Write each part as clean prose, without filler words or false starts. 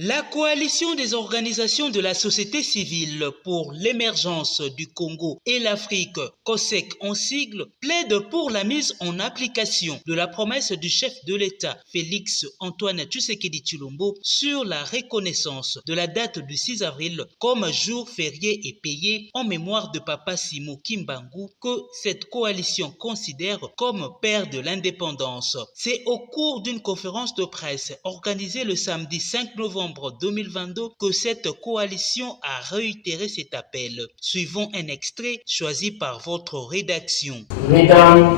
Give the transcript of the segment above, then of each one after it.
La coalition des organisations de la société civile pour l'émergence du Congo et l'Afrique, COSEC en sigle, plaide pour la mise en application de la promesse du chef de l'État, Félix Antoine Tshisekedi Tshilombo, sur la reconnaissance de la date du 6 avril comme jour férié et payé en mémoire de Papa Simo Kimbangu, que cette coalition considère comme père de l'indépendance. C'est au cours d'une conférence de presse organisée le samedi 5 novembre 2022 que cette coalition a réitéré cet appel. Suivons un extrait choisi par votre rédaction. Mesdames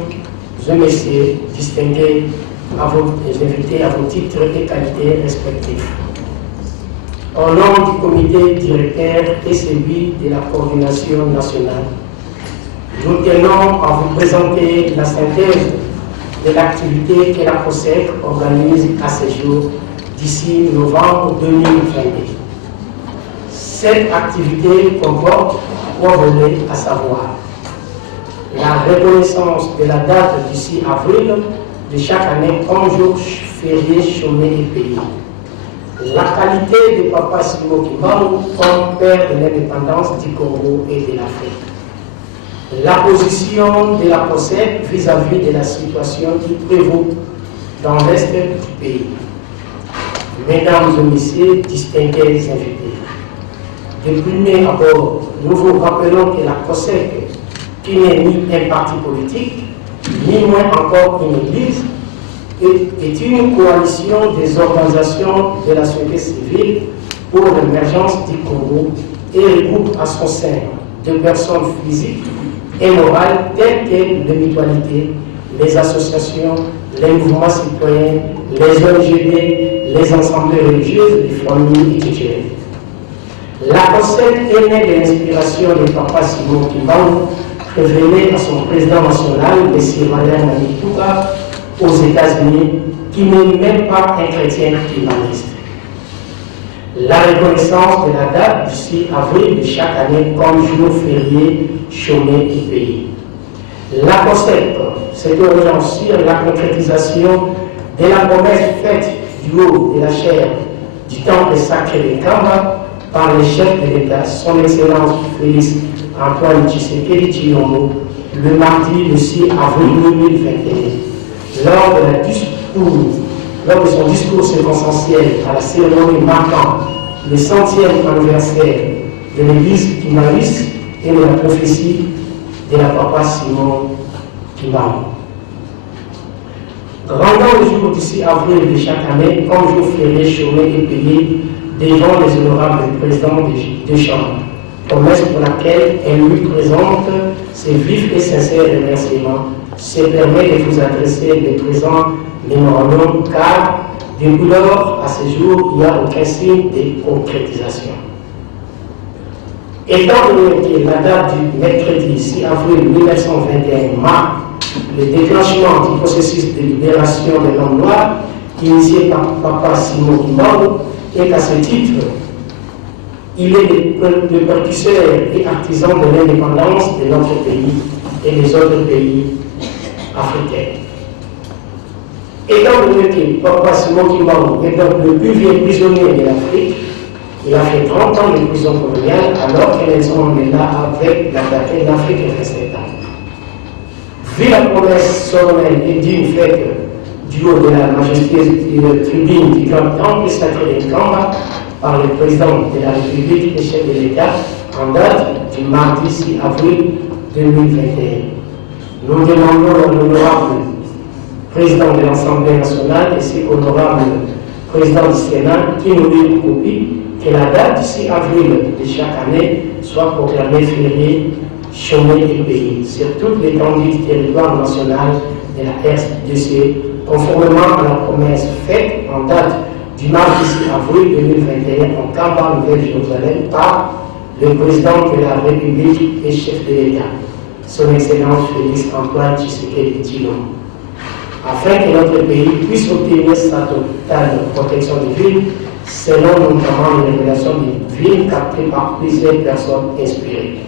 et messieurs, distingués à vos invités à vos titres et qualités respectifs. Au nom du comité directeur et celui de la coordination nationale, nous tenons à vous présenter la synthèse de l'activité que la COSEC organise à ce jour d'ici novembre 2022. Cette activité comporte 3 volets, à savoir la reconnaissance de la date du 6 avril de chaque année comme jour férié, chômé et payé. La qualité de Papa Simo Kimbangu comme père de l'indépendance du Congo et de l'Afrique. La position de la COSEC vis-à-vis de la situation qui prévaut dans l'est du pays. Mesdames et messieurs, distingués invités, de premier abord, nous vous rappelons que la COSEC, qui n'est ni un parti politique, ni moins encore une église, est une coalition des organisations de la société civile pour l'émergence du Congo et regroupe à son sein de personnes physiques et morales telles que les mutualités, les associations, les mouvements citoyens, les ONG, les assemblées religieuses, les familles étudiantes. La COSEC est née de l'inspiration de Papa Simo Kimbangu, révélé à son président national, M. Valère Namituka, aux États-Unis, qui n'est même pas un chrétien humaniste. La reconnaissance de la date du 6 avril de chaque année comme jour férié, chômé et payé. La COSEC s'interrogeant sur la concrétisation de la promesse faite du haut de la chair du temple sacré de Kamba par le chef de l'État, son Excellence Félix Antoine Tshisekedi Tshilombo, le mardi le 6 avril 2021, lors de son discours circonstanciel à la cérémonie marquant le 100e anniversaire de l'église Kimaris et de la prophétie de la Papa Simo Kimbangu. Rendant le jour du 6 avril de chaque année comme jour férié, chômé et payé devant les honorables présidents des chambres, promesse pour laquelle elle lui présente ses vifs et sincères remerciements, se permet de vous adresser les présents mémorandums car depuis lors à ce jour, il n'y a aucun signe de concrétisation. Étant donné que la date du mercredi 6 avril 1921 marque le déclenchement du processus de libération de l'homme noir initié par Papa Simo Kimbangu et qu'à ce titre, il est le précurseur et artisan de l'indépendance de notre pays et des autres pays africains. Étant donné que Papa Simo Kimbangu est donc le plus vieux prisonnier de l'Afrique, il a fait 30 ans de prison coloniale alors que les hommes est là avec la date d'Afrique et 7 ans. Vu la promesse solennelle et digne faite du haut de la majestueuse tribune du grand temple sacré de Kamba par le président de la République et chef de l'État en date du mardi 6 avril 2021, nous demandons à l'honorable président de l'Assemblée nationale ainsi qu'honorable président du Sénat qui nous lit une copie que la date du 6 avril de chaque année soit proclamée fériée, chômé et payé sur toute l'étendue du territoire national de la RDC, conformément à la promesse faite en date du mardi 6 avril 2021 en Kamba, Nouvelle-Jérusalem, par le président de la République et chef de l'État, son Excellence Félix Antoine Tshisekedi Tshilombo, afin que notre pays puisse obtenir sa totale protection de vie, selon notamment les révélations de vie captées par plusieurs personnes inspirées.